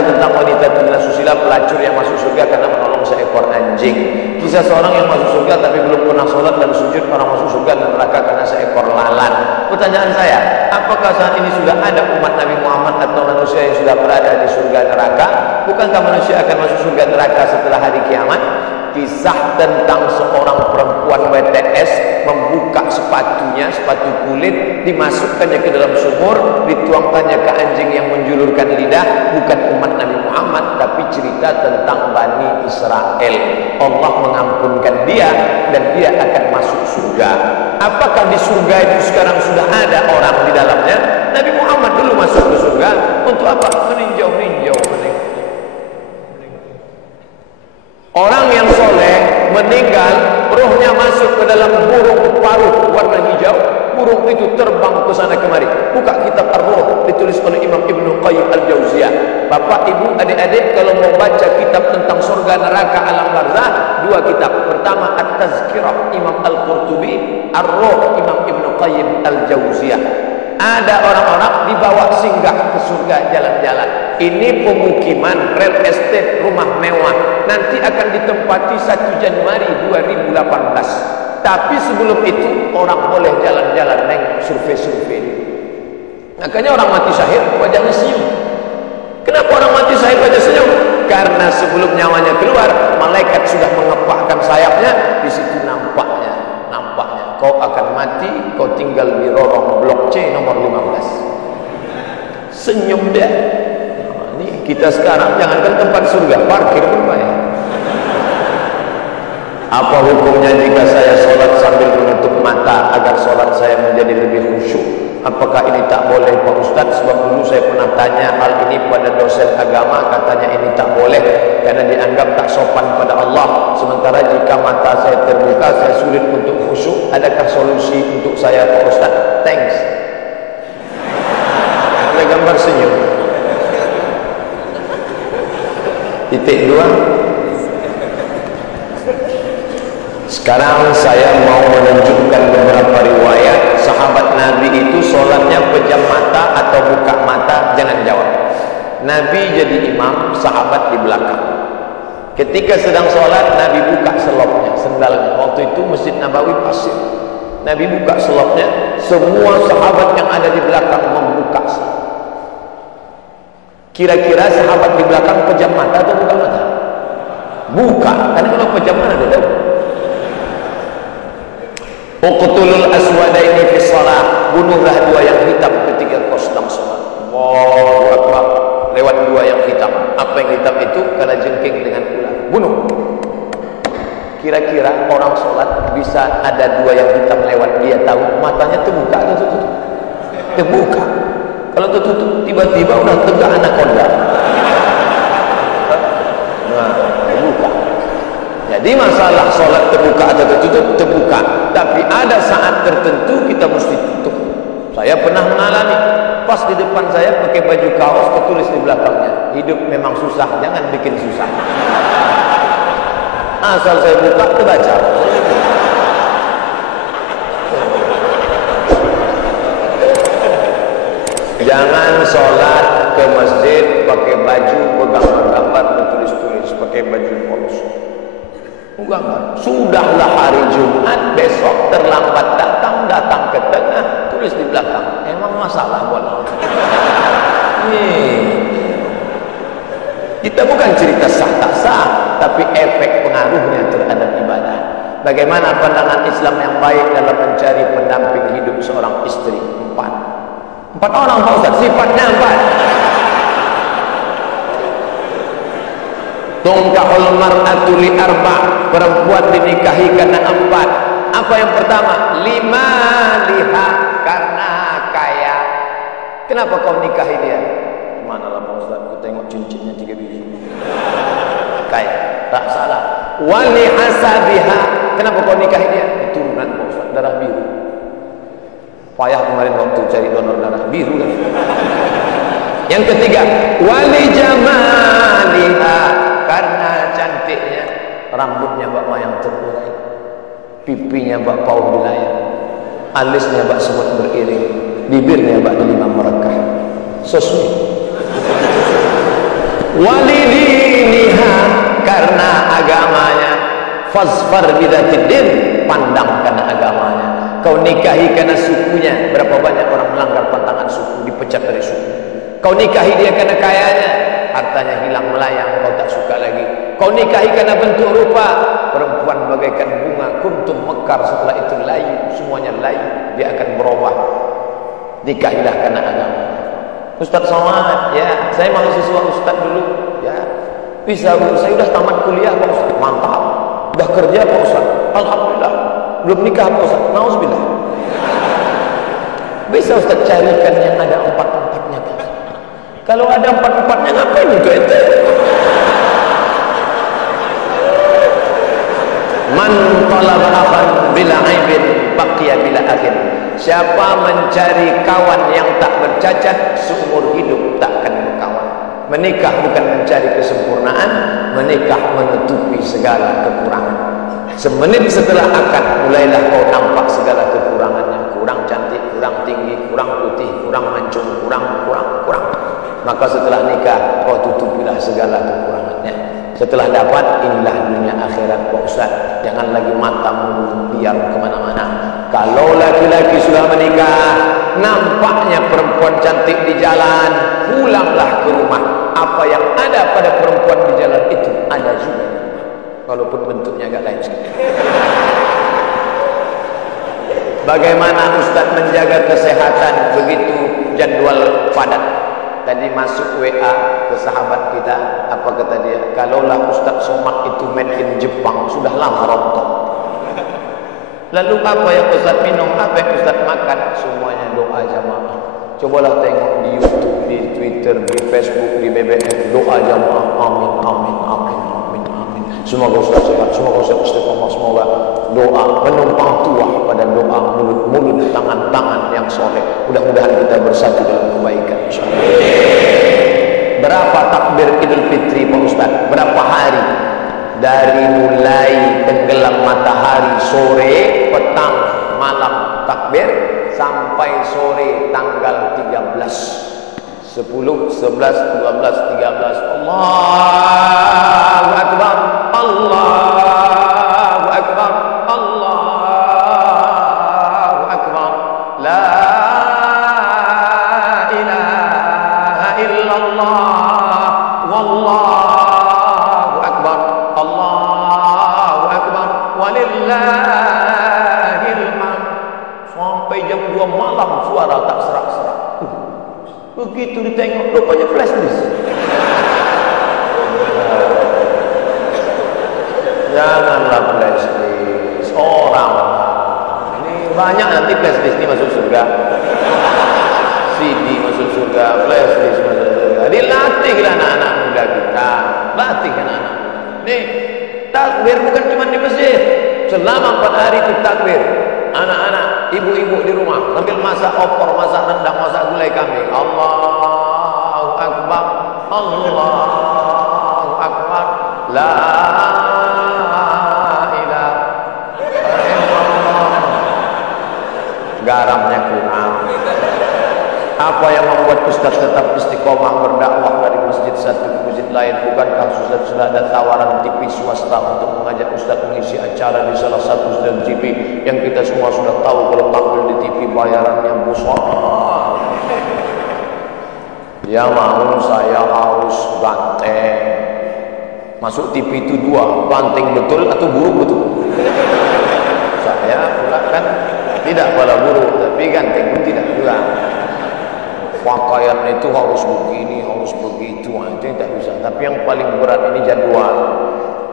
kisah tentang wanita tuna susila pelacur yang masuk surga karena menolong seekor anjing. Kisah seorang yang masuk surga tapi belum pernah sholat dan sujud, orang masuk surga dan neraka karena seekor lalat. Pertanyaan saya, apakah saat ini sudah ada umat Nabi Muhammad atau manusia yang sudah berada di surga neraka? Bukankah manusia akan masuk surga neraka setelah hari kiamat? Kisah tentang seorang perempuan WTS membuka sepatunya, sepatu kulit, dimasukkannya ke dalam sumur, dituangkannya ke anjing yang menjulurkan lidah. Bukan umat Nabi Muhammad, tapi cerita tentang Bani Israel. Allah mengampunkan dia dan dia akan masuk surga. Apakah di surga itu sekarang sudah ada orang di dalamnya? Nabi Muhammad dulu masuk ke surga untuk apa? Meninjau-ninjau. Orang yang soleh meninggal, rohnya masuk ke dalam burung paruh warna hijau. Burung itu terbang ke sana kemari. Buka kitab Ar-Ruh, ditulis oleh Imam Ibnu Qayyim Al-Jauziyah. Bapak, ibu, adik-adik, kalau mau baca kitab tentang surga, neraka, alam barzah, dua kitab. Pertama At-Tazkirah Imam Al-Qurtubi, Ar-Ruh Imam Ibnu Qayyim Al-Jauziyah. Ada orang-orang dibawa singgah ke surga jalan-jalan. Ini pemukiman, real estate, rumah mewah. Nanti akan ditempati 1 Januari 2018. Tapi sebelum itu orang boleh jalan-jalan, nengok, survei-survei. Makanya orang mati syahid wajahnya senyum. Kenapa orang mati syahid wajah senyum? Karena sebelum nyawanya keluar, malaikat sudah mengepakkan sayapnya. Di situ nampaknya kau akan mati, kau tinggal di lorong blok C nomor 15. Senyum dia. Ini kita sekarang jangankan tempat surga, parkir pun bayar. Apa hukumnya jika saya sholat sambil menutup mata agar sholat saya menjadi lebih khusyuk? Apakah ini tak boleh Pak Ustadz? Sebab dulu saya pernah tanya hal ini pada dosen agama, katanya ini tak boleh karena dianggap tak sopan pada Allah. Sementara jika mata saya terbuka, saya sulit untuk khusyuk. Adakah solusi untuk saya Pak Ustadz? Thanks. Ada gambar senyum. Titik 2. Sekarang saya mau menunjukkan beberapa riwayat sahabat Nabi itu sholatnya pejam mata atau buka mata. Jangan jawab. Nabi jadi imam, sahabat di belakang. Ketika sedang sholat, Nabi buka selopnya, sendalnya. Waktu itu Masjid Nabawi pasir. Nabi buka selopnya. Semua sahabat yang ada di belakang membuka selop. Kira-kira sahabat di belakang pejam mata atau buka mata? Buka. Karena kalau pejam mata dia tahu. Uqtulul aswadaini fi shalah, bunuhlah dua yang hitam ketika kau sedang sholat. Allahu Akbar. Lewat dua yang hitam. Apa yang hitam itu? Kalajengking dengan ular. Bunuh. Kira-kira orang sholat bisa ada dua yang hitam lewat, dia tahu matanya terbuka atau tertutup? Terbuka. Kalau tertutup tiba-tiba udah tegak anaconda. Nah, terbuka. Jadi masalah sholat terbuka atau tertutup, terbuka. Tapi ada saat tertentu kita mesti tutup. Saya pernah mengalami, pas di depan saya pakai baju kaos, tertulis di belakangnya, hidup memang susah, jangan bikin susah. Asal saya buka, terbaca. Jangan sholat ke masjid pakai baju bergambar-gambar, tertulis-tulis, pakai baju polos. Gambar. Sudahlah hari Jumat, besok terlambat datang ke tengah, tulis di belakang. Emang masalah buat kita bukan cerita sah tak sah, tapi efek pengaruhnya terhadap ibadah. Bagaimana pandangan Islam yang baik dalam mencari pendamping hidup seorang istri? 4 orang Pak Ustaz, sifatnya 4. Tungkahul mar'atu li arba', perempuan dinikahi karena 4. Apa yang pertama? 5 liha, karena kaya. Kenapa kau nikahi dia? Mana lah Pak Ustaz, aku tengok cincinnya 3 biji. Kaya, tak salah. Wali hasabiha, kenapa kau nikahi dia? Keturunan Pak Ustaz, darah biru. Payah kemarin waktu cari donor darah biru kan. Yang ketiga, wali jamaliha, karena cantiknya. Rambutnya bak mayang terurai, pipinya bak paut wilayah, alisnya bak semut beriring, bibirnya bak delima merekah. So sweet. walidiniha, karena agamanya, fazfar bidzatid din, pandang karena agamanya. Kau nikahi karena sukunya. Berapa banyak orang melanggar pantangan suku, dipecat dari suku. Kau nikahi dia karena kayanya, hartanya hilang melayang, kau tak suka lagi. Kau nikahi karena bentuk rupa, perempuan bagaikan bunga, kuntum mekar, setelah itu layu, semuanya layu, dia akan berubah. Nikahilah karena agama. Ustaz Somad, ya, saya mahasiswa Ustaz dulu, ya, bisa, saya udah tamat kuliah Pak Ustaz, mantap, udah kerja Pak Ustaz, alhamdulillah, belum nikah Pak Ustaz, nauzubillah. Bisa Ustaz carikan yang ada empat-empatnya Pak Ustaz. Kalau ada empat-empatnya ngapain untuk itu? Man talaba akhan bila aibin baqiya bila akhir. Siapa mencari kawan yang tak bercacat, seumur hidup takkan berkawan. Menikah bukan mencari kesempurnaan, menikah menutupi segala kekurangan. Semenit setelah akad, mulailah kau nampak segala kekurangannya. Kurang cantik, kurang tinggi, kurang putih, kurang mancung, kurang. Maka setelah nikah, kau tutupilah segala kekurangannya. Setelah dapat, inilah dunia akhirat Pak Ustaz. Jangan lagi matamu biar kemana-mana. Kalau laki-laki sudah menikah, nampaknya perempuan cantik di jalan, pulanglah ke rumah. Apa yang ada pada perempuan di jalan itu ada juga, walaupun bentuknya agak lain sekali. Bagaimana Ustaz menjaga kesehatan begitu jadwal padat? Tadi masuk WA ke sahabat kita, apa kata dia? Kalaulah Ustaz Somad itu made in Jepang, sudah lama rontok. Lalu apa yang Ustaz minum, apa yang Ustaz makan? Semuanya doa jamaah. Cobalah tengok di YouTube, di Twitter, di Facebook, di BBM, doa jamaah. Amin, amin, amin, amin, amin. Semoga Ustaz sehat, semoga Ustaz istiqomah, semoga doa menumpang tuah pada doa mulut-mulut, tangan-tangan yang soleh. Mudah-mudahan kita bersatu dalam kebaikan, insyaallah. Berapa takbir Idul Fitri Pak Ustaz? Berapa hari? Dari mulai tenggelam matahari sore, petang, malam takbir, sampai sore tanggal 13, 10, 11, 12, 13. Allahu Akbar, Allahu Akbar, Allahu Akbar, la ilaha illallah, wallahu akbar, Allahu akbar, walillahil hamd. Sampai jam 2 malam suara tak serak-serak. Begitu ditengok, rupanya flash disk. Janganlah flash disk. Orang ini banyak nanti flash disk ini masuk surga. CD masuk surga, flash disk masuk surga. Dilatihlah anak-anak muda kita. Latihkan anak. Nih, takbir bukan cuma di masjid. Selama 4 hari itu takbir. Anak-anak, ibu-ibu di rumah sambil masak opor, masak rendang, masak gulai kambing. Allahu Akbar, Allahu Akbar, la ilaha illallah. Garamnya kurang. Apa yang membuat Ustaz tetap istiqomah berdakwah dari masjid satu ke masjid lain? Bukankah Ustaz sudah ada tawaran TV swasta untuk mengajak Ustaz mengisi acara di salah satu stasiun TV yang kita semua sudah tahu kalau tampil di TV bayarannya besar? Dia mau saya harus banteng. Masuk TV itu 2, banteng betul atau buruk betul? Saya pula kan tidak pala buruk, tapi ganteng pun tidak pula. Pakaian itu harus begini, harus begitu, itu tak bisa. Tapi yang paling berat ini jadwal.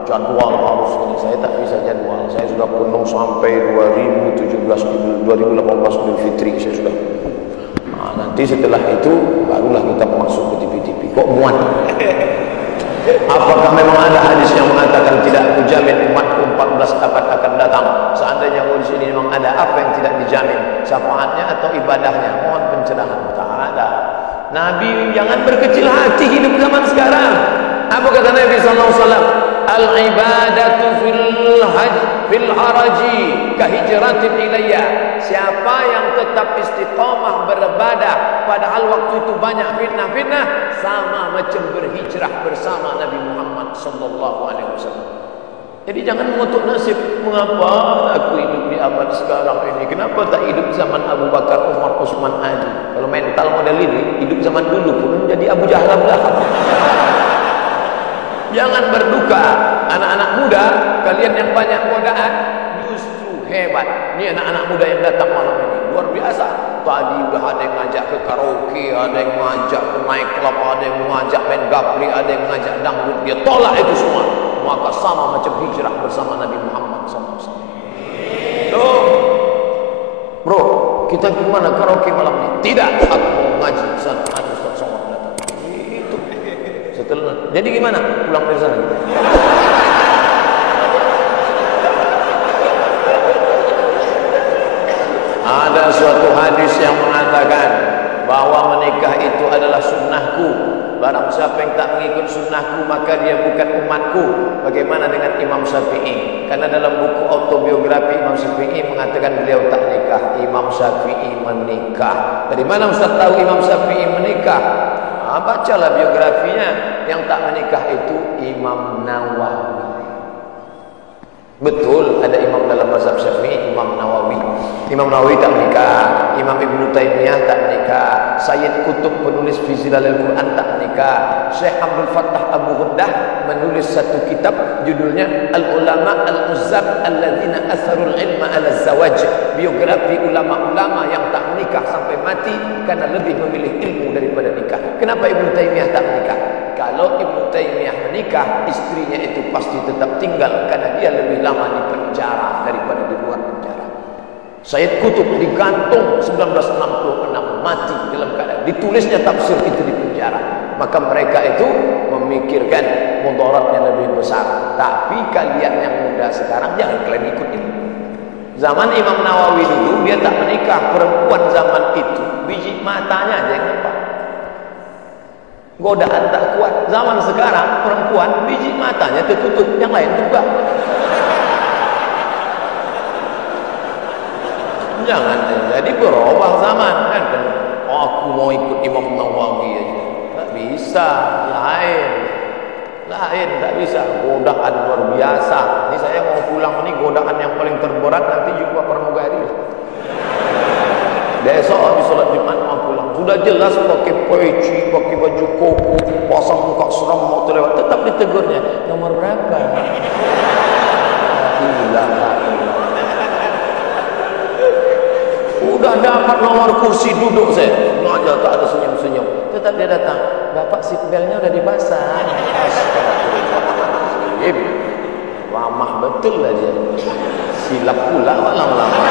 Jadwal harus ini. Saya tak bisa jadwal. Saya sudah penuh sampai 2018 Idul Fitri. Saya sudah. Nah, nanti setelah itu barulah kita masuk ke TV-TV. Kok muat? Apakah memang ada hadis yang mengatakan tidak kujamin umatku 14 abad akan datang? Seandainya di sini memang ada, apa yang tidak dijamin? Syafaatnya atau ibadahnya? Mohon pencerahan. Tak ada. Nabi jangan berkecil hati hidup zaman sekarang. Apa kata Nabi sallallahu alaihi wasallam? al-ibadatu fil haraji kahijratin ilayya. Siapa yang tetap istiqamah beribadah padahal waktu itu banyak fitnah-fitnah, sama macam berhijrah bersama Nabi Muhammad sallallahu alaihi wasallam. Jadi jangan mengutuk nasib. Mengapa aku hidup di abad sekarang ini? Kenapa tak hidup zaman Abu Bakar, Umar, Utsman, Ali? Kalau mental model ini, hidup zaman dulu pun menjadi Abu Jahal belakang. Jangan berduka. Anak-anak muda, kalian yang banyak godaan, justru hebat. Ini anak-anak muda yang datang malam ini, luar biasa. Tadi udah ada yang ngajak ke karaoke, ada yang ngajak ke night club, ada yang ngajak main gapri, ada yang ngajak dangdut. Dia tolak itu semua. Maka sama macam hijrah bersama Nabi Muhammad SAW. Tuh, bro, kita gimana karaoke malam ini? Tidak, aku mau ngaji di sana. Ada Ustaz Somad datang. Itu. Setelah, jadi gimana? Pulang dari sana kita. Ada suatu hadis yang mengatakan bahwa menikah itu adalah sunnahku. Barang siapa yang tak mengikut sunnahku, maka dia bukan umatku. Bagaimana dengan Imam Syafi'i? Karena dalam buku autobiografi Imam Syafi'i mengatakan beliau tak nikah. Imam Syafi'i menikah. Dari mana Ustaz tahu Imam Syafi'i menikah? Bacalah biografinya. Yang tak menikah itu Imam Nawawi. Betul, ada imam dalam mazhab Syafi'i, Imam Nawawi. Imam Nawawi tak menikah. Imam Ibnu Taimiyah tak menikah. Sayyid Qutb penulis fi Zilalil Quran tak menikah. Syekh Abdul Fattah Abu Ghuddah menulis satu kitab judulnya Al-Ulama Al-Uzzab Alladzina Atharul Ilma Ala Zawaj. Biografi ulama-ulama yang tak menikah sampai mati karena lebih memilih ilmu daripada nikah. Kenapa Ibnu Taimiyah tak menikah? Kalau Ibnu Taimiyah menikah, istrinya itu pasti tetap tinggal karena dia lebih lama di penjara daripada di luar penjara. Sayyid Qutb digantung 1966, mati dalam keadaan ditulisnya tafsir itu di penjara. Maka mereka itu memikirkan mudaratnya lebih besar. Tapi kalian yang muda sekarang jangan kalian ikutin. Zaman Imam Nawawi dulu dia tak menikah. Perempuan zaman itu biji matanya aja yang nampak. Godaan tak kuat. Zaman sekarang perempuan biji matanya tertutup, yang lain buka. Jangan jadi berubah zaman kan. Oh, aku mau ikut Imam Nawawi aja. Tak bisa, lain, tak bisa. Godaan luar biasa. Ini saya mau pulang ini godaan yang paling terberat nanti jumpa pramugari. Besok habis sholat Jumat mau pulang. Sudah jelas pakai peci, pakai baju koko, pasang muka seram mau terlewat, tetap ditegurnya. Nomor berapa? Udah dapat nomor kursi duduk saya. Ngajar tak ada senyum-senyum. Tetap dia datang. Bapak seatbeltnya udah dipasang. Astagfirullahaladzim. Ramah betul lah dia. Silap pula lama-lama.